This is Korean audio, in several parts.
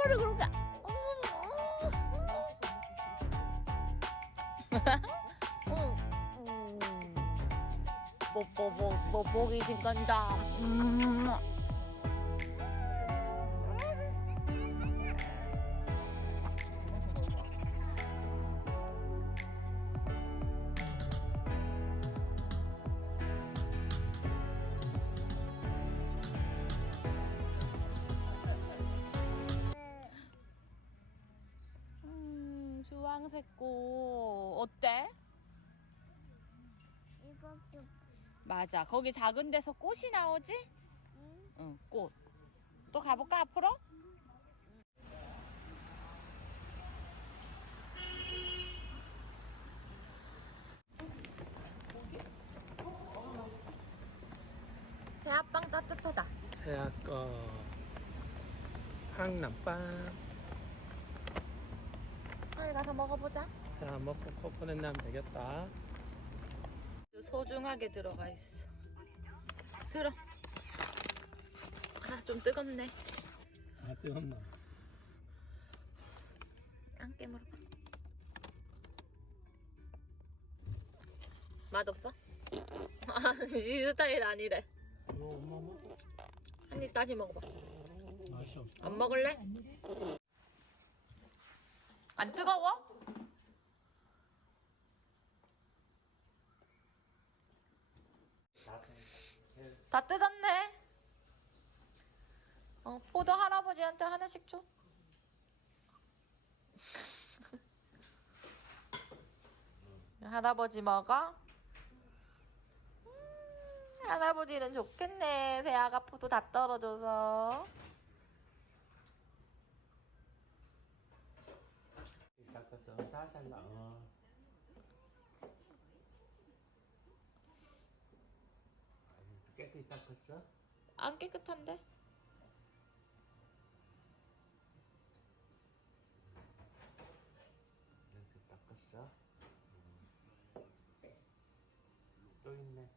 엄마를 그렇게. 뽀뽀뽀 뽀뽀기 생간다. 음. 음, 거기 작은 데서 꽃이 나오지? 응? 응, 꽃. 또 가볼까 앞으로? 새합빵 따뜻하다. 새아꺼 항남빵 저희 가서 먹어보자. 새아 먹고 코코넛 나면 되겠다 소중하게 들어가 있어. 들어. 아, 좀 뜨겁네. 아 뜨겁나 안 깨물어봐. 맛없어? 아, 지 스타일 아니래. 이거 엄마 먹어 한입 다시 먹어봐. 맛이 없어 안 먹을래? 안 뜨거워? 다 뜯었네. 어, 포도 할아버지한테 하나씩 줘. 할아버지 먹어? 음, 할아버지는 좋겠네. 새아가 포도 다 떨어져서. 닦아서 살살 나 어 깨끗이 닦았어? 안 깨끗한데? 이렇게 닦았어? 또 있네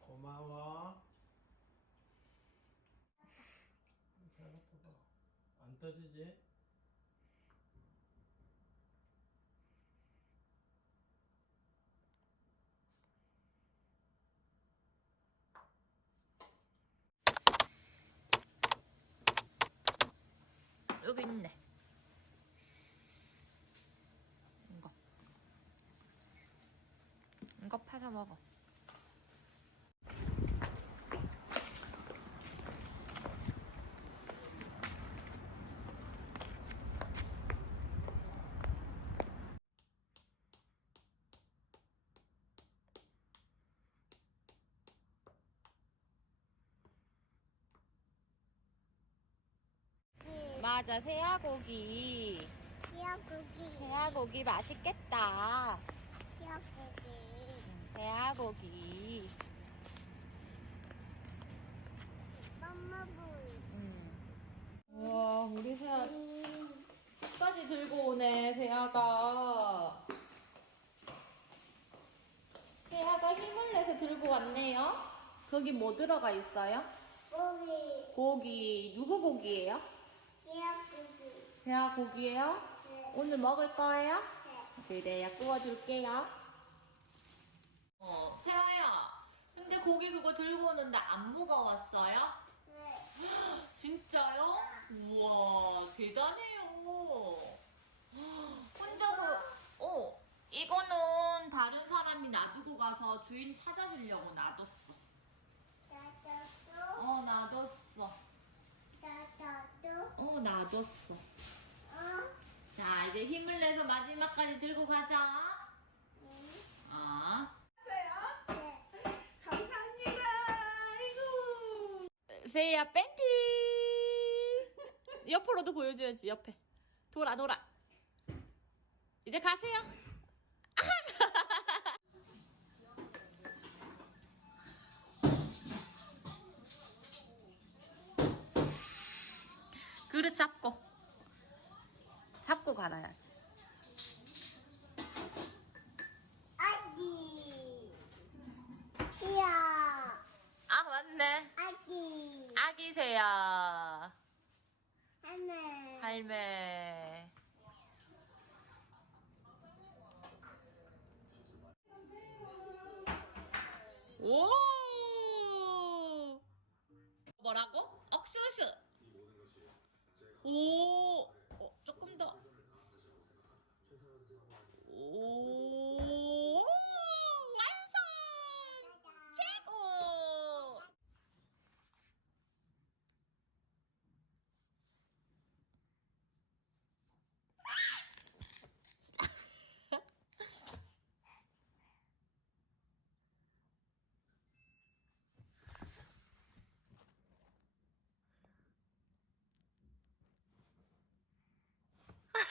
고마워 안 떠지지? 여기 있네. 이거. 이거 파서 먹어. 맞아, 새아고기. 피어고기 새아고기 맛있겠다. 피어고기 새아고기. 엄마불 음. 우와, 우리 새아 끝까지 들고 오네, 새아가. 새아가 힘을 내서 들고 왔네요. 거기 뭐 들어가 있어요? 고기 고기. 누구 고기예요? 새아 고기예요? 네. 오늘 먹을 거예요? 네. 그래야 구워줄게요. 어, 세아야. 근데 고기 그거 들고 오는데 안 무거웠어요? 네. 진짜요? 우와, 대단해요. 혼자서, 어, 이거는 다른 사람이 놔두고 가서 주인 찾아주려고 놔뒀어. 따따도 어, 놔뒀어. 따따도 어, 놔뒀어. 자, 이제 힘을 내서 마지막까지 들고 가자. 어. 하세요. 네. 감사합니다. 아이고. 세이야, 뺀디. 옆으로도 보여줘야지, 옆에. 돌아, 돌아. 이제 가세요. 그릇 잡고. 잡고 갈아야지. 아기. 이야. 아, 맞네. 아기. 아기세요. 하늘. 할매. 오! 뭐라고? 억수수. 오, 어, 조금 더. 오, 완성! 최고!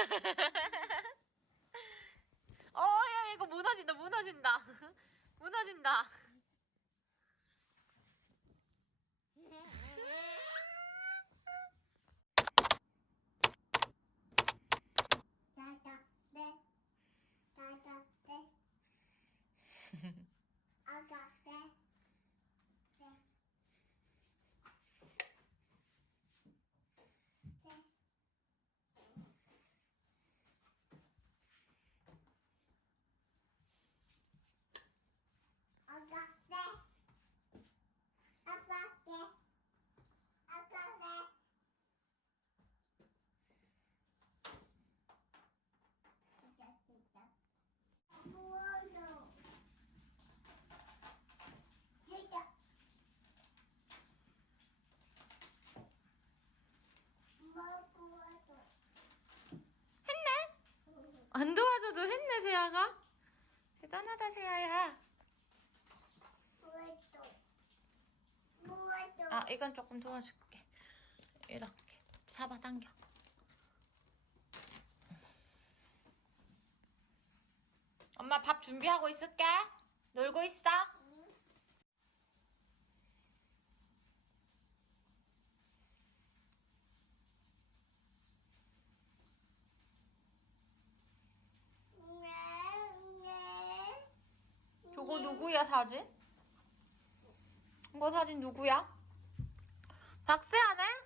어, 야, 이거 무너진다, 무너진다. 무너진다. 다다 네. 다다 네. 아가 네. 네. 네. 아가 네. 아가 네. 아가 네. 됐다, 됐다. 구워줘. 됐다. 엄마 구워줘. 안 도와줘도 했네, 세아가. 대단하다, 세아야. 구워줘. 구워줘. 아, 이건 조금 도와줄게. 이렇게. 잡아당겨. 엄마 밥 준비하고 있을게. 놀고 있어. 저거 누구야, 사진? 이거 사진 누구야? 박세아네? 네.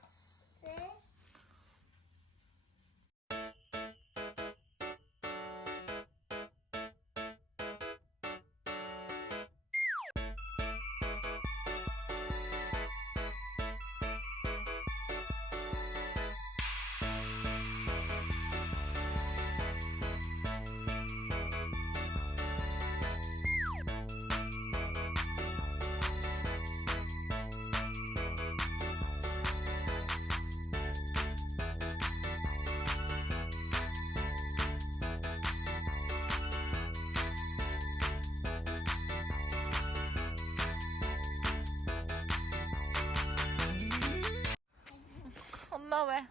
엄마 왜?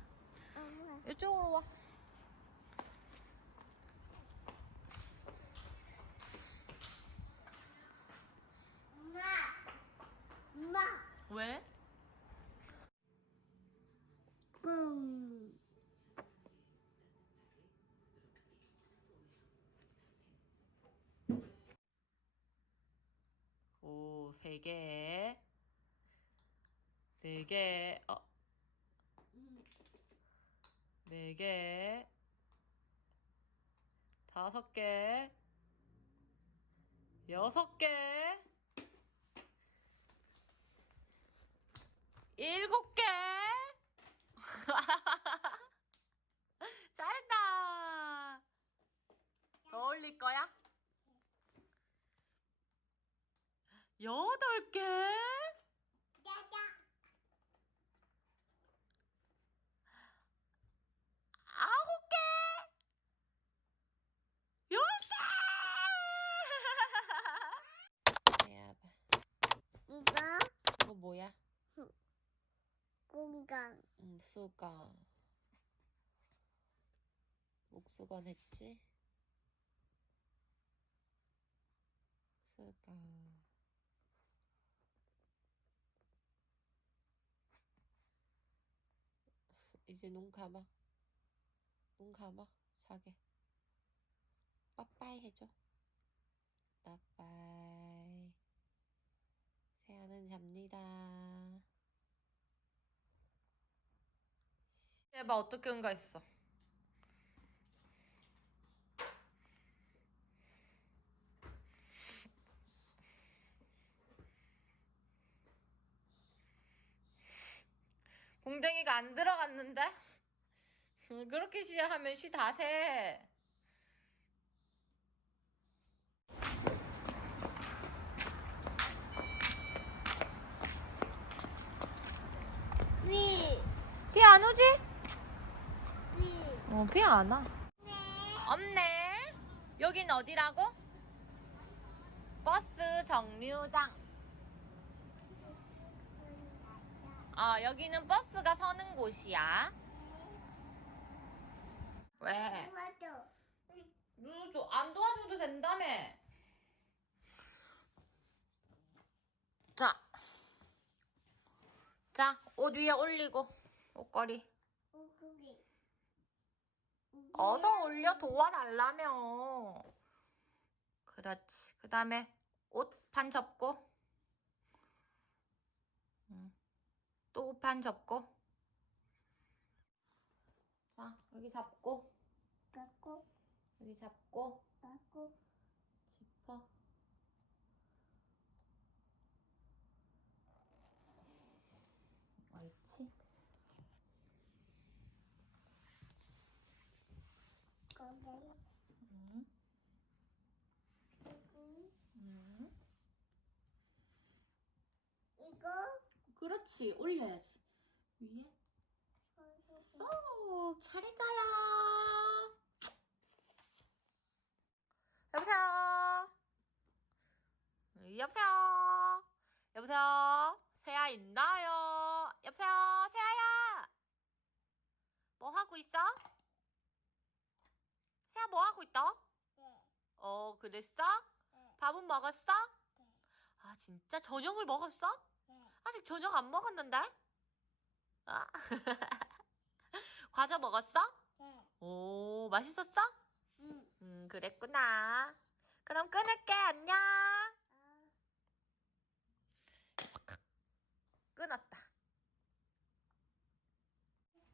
이쪽으로 와. 엄마. 엄마. 왜? 뿡. 오, 세 개. 네 개. 어. 네 개. 다섯 개. 여섯 개. 일곱 개. 잘했다. 더 올릴 거야? 여덟 개. 짜자. 아홉 개. 열 개. 야, 봐. 이거 이거 뭐야? 공간. 음, 수건. 목수건 했지? 수건. 이제 눈 감아. 눈 감아. 자게. 빠빠이 해줘. 빠빠이. 새아는 잡니다. 해봐 어떻게 응가했어? 공댕이가 안 들어갔는데? 그렇게 시하면 쉬다 새. 위, 비안 오지? 위, 어, 비안 와. 네. 없네. 여긴 어디라고? 버스 정류장. 아, 여기는 버스가 서는 곳이야. 왜? 도와줘. 누도 안 도와줘도 된다며. 자. 자, 옷 위에 올리고. 옷걸이. 어서 올려 도와달라며. 그렇지. 그 다음에 옷 판 접고. 응. 또 옷 판 접고. 자, 여기 잡고. 갖고, 여기 잡고. 갖고, 짚어. 옳지. 거기. 응. 우구. 응. 이거. 그렇지. 올려야지. 위에. 쏙 잘했어요. 여보세요. 음, 여보세요. 여보세요. 세아 있나요? 여보세요. 세아야. 뭐 하고 있어? 세아 뭐 하고 있다? 네. 어 그랬어? 네. 밥은 먹었어? 네. 아 진짜 저녁을 먹었어? 네. 아직 저녁 안 먹었는데? 아. 과자 먹었어? 네. 오, 맛있었어? 응. 음, 그랬구나. 그럼 끊을게. 안녕. 아. 끊었다.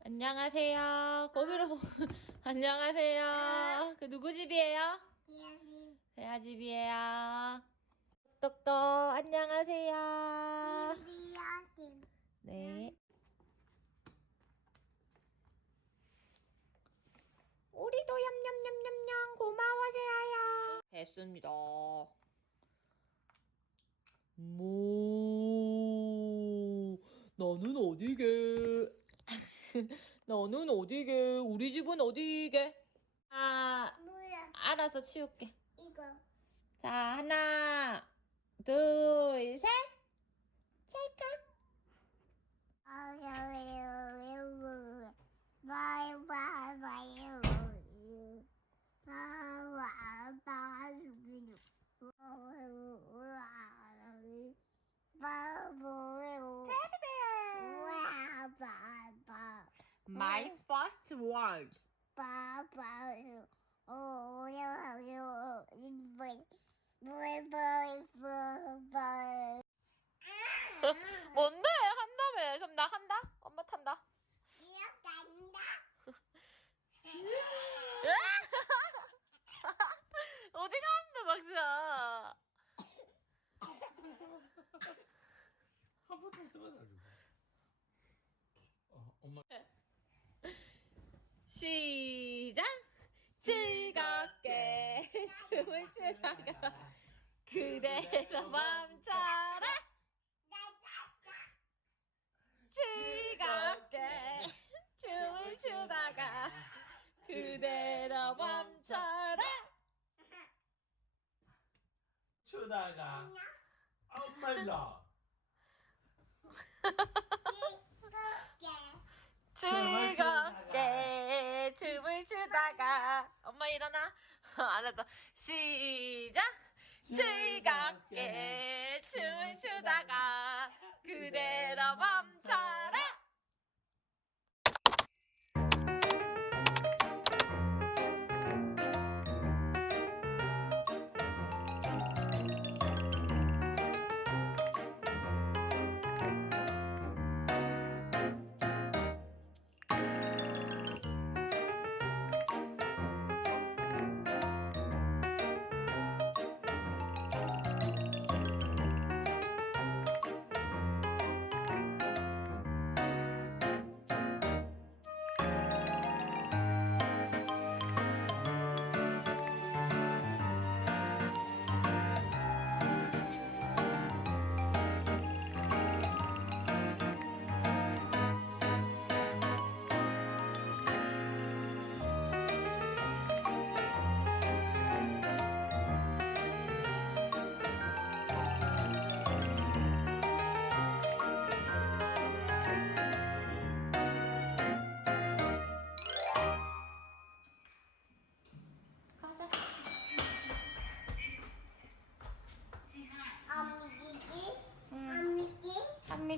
안녕하세요. 거기로 보. 안녕하세요. 그 누구 집이에요? 미안해. 세아 집이에요. 똑똑 안녕하세요. 네. 우리도 냠냠냠냠냠 고마워 세아야. 됐습니다. 뭐 나는 어디게? 너는 어디게? 우리 집은 어디게? 아 뭐야? 알아서 치울게. 이거. 자 하나 둘 셋. 찰까? My first word. 뭔데? 한다며. 그럼 나 한다? 엄마 탄다. 어디 가는데 박수야? 한번더 떠가지고. 어, 엄마. 시작. 즐겁게 춤을 추다가 그대로 멈춰라. 즐겁게 춤을 추다가 그대로 멈춰라. 추다가 엄마야. 즐겁게 춤을 추다가. 엄마 일어나. 알았어 시작. 즐겁게 춤을 추다가. 그대로 멈춰라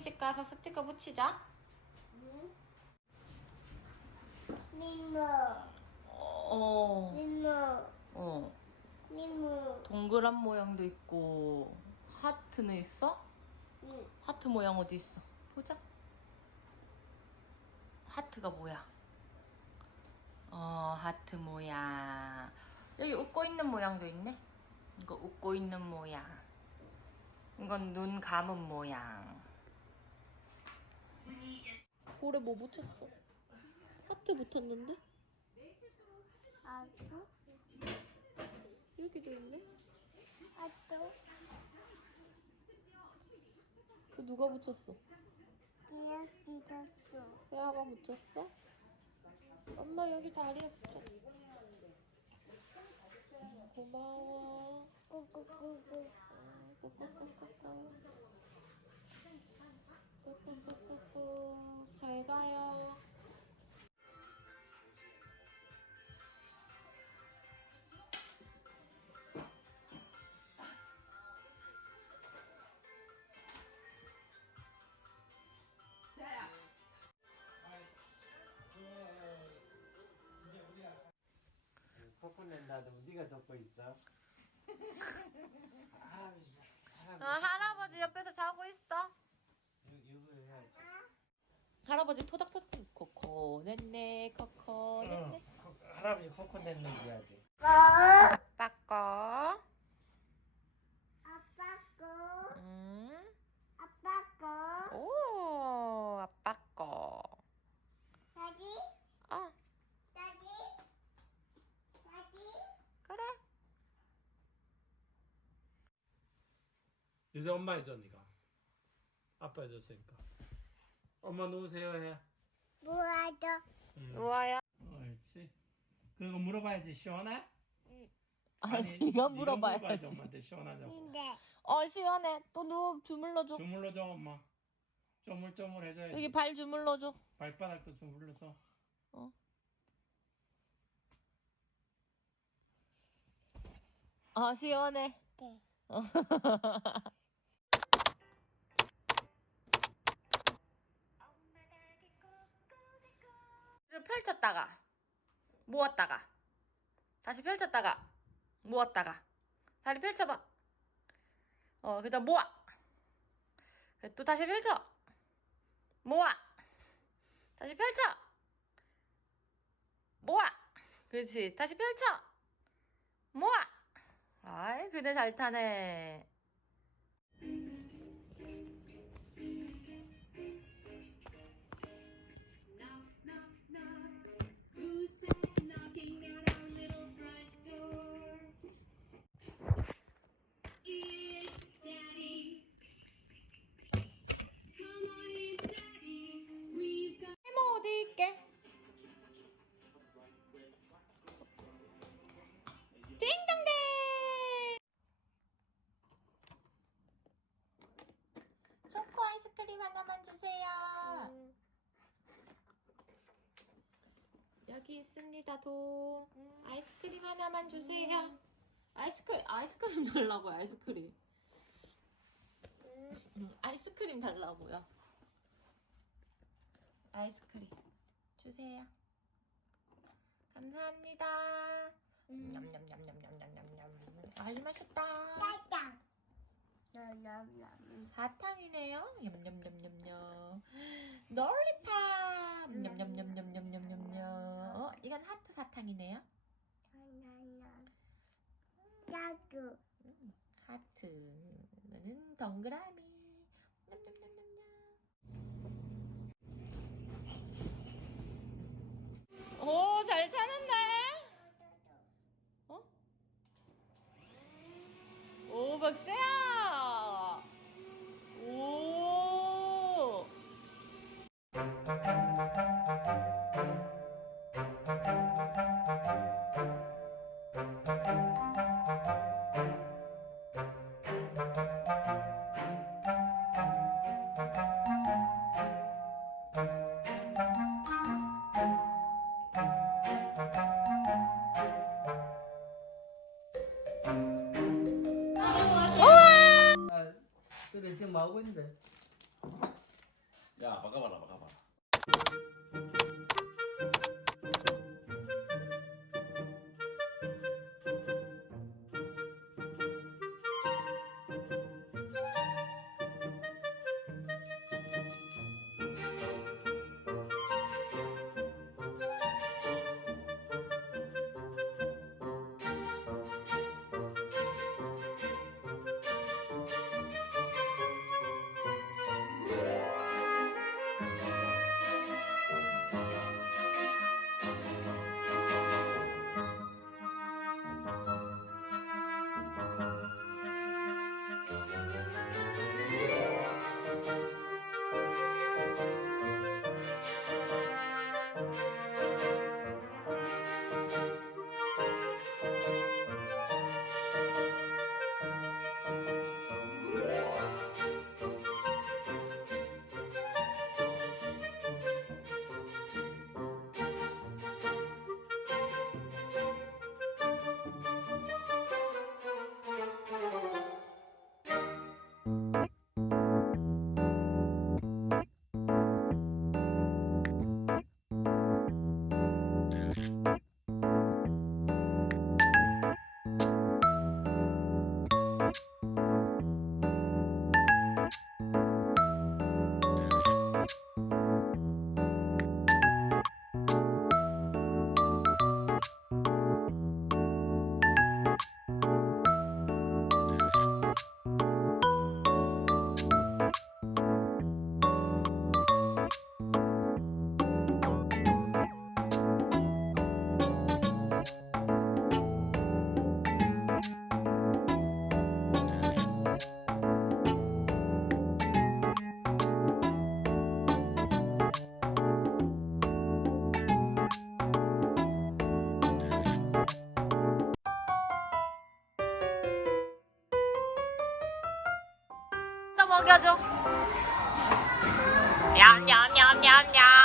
가서 스티커 붙이자. 응? 미모, 어. 미모, 어. 미모. 동그란 모양도 있고 하트는 있어? 응. 하트 모양 어디 있어? 보자. 하트가 뭐야? 어, 하트 모양. 여기 웃고 있는 모양도 있네. 이거 웃고 있는 모양. 이건 눈 감은 모양. 볼에 뭐 붙였어? 하트 붙었는데? 아도, 여기도 있네. 아도, 그 누가 붙였어? 그냥 뜯었어. 세아가 붙였어? 엄마 여기 다리에 붙였어. 고마워. 꾸꾸꾸꾸. 꾸꾸꾸꾸 꾸. 꾸꾸꾸꾸꾸. 잘 가요. 뽀뽀 낸다도 네가 덮고 있어. 아, 아, 할아버지 옆에서 자고 있어. 할아버지 토닥토닥 코코 넷네 코코 넷네. 어, 할아버지 코코 해야지. 어? 아빠 거. 아빠 거, 음. 아빠 거. 오 아빠 거. 다디, 어 다디, 다디. 그래. 이제 엄마 해줘 니가. 아빠 해줬으니까. 엄마 누우세요 해. 뭐하죠? 응. 우와야. 옳지. 그거 물어봐야지 시원해? 아니 네가 물어봐야지 물어봐야지. 엄마한테 시원하냐고. 근데 어 시원해. 또 누워 주물러줘. 주물러줘 엄마. 쪼물쪼물 해줘야지. 여기 발 주물러줘. 발바닥도 주물러줘. 어 시원해. 네. 펼쳤다가 모았다가 다시 펼쳤다가 모았다가 다리 펼쳐봐. 어 그다음 모아. 그또 다시 펼쳐. 모아. 다시 펼쳐. 모아. 그렇지. 다시 펼쳐. 모아. 아이 그네 잘 타네. 아이스크림 하나만 주세요. 여기 있습니다, 돈. 아이스크림 하나만 주세요. 아이스크림, 아이스크림 달라고요, 아이스크림. 음, 아이스크림 달라고요. 아이스크림 주세요. 감사합니다. 냠냠냠냠냠냠냠냠. 아주 맛있다. 짜장. 사탕이네요. 냠냠냠냠냠. 널리팝. 냠냠냠냠냠냠냠. 어, 이건 하트 사탕이네요. 냠냠냠. 짜구. 하트는 동그라미. 高温的。 먹여줘. 냠냠냠냠냠.